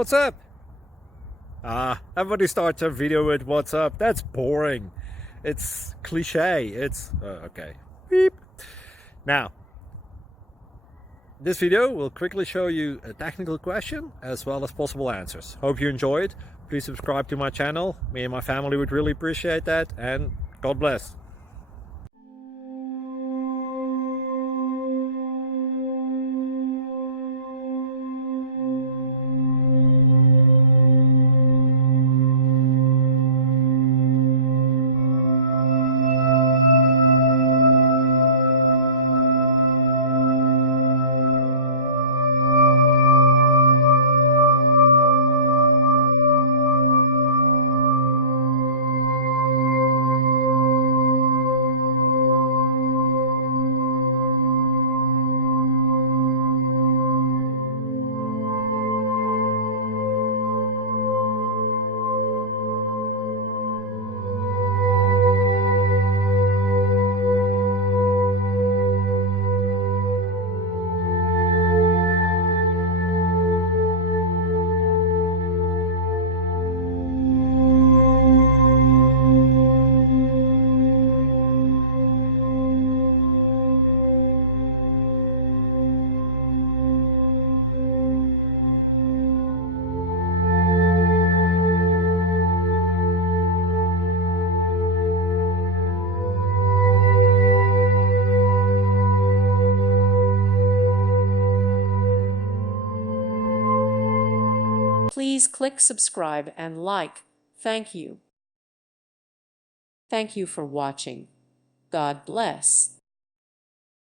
What's up? Everybody starts a video with what's up. That's boring. It's cliche. It's okay. Beep. Now, this video will quickly show you a technical question as well as possible answers. Hope you enjoyed. Please subscribe to my channel. Me and my family would really appreciate that, and God bless. Please click subscribe and like. Thank you. Thank you for watching. God bless.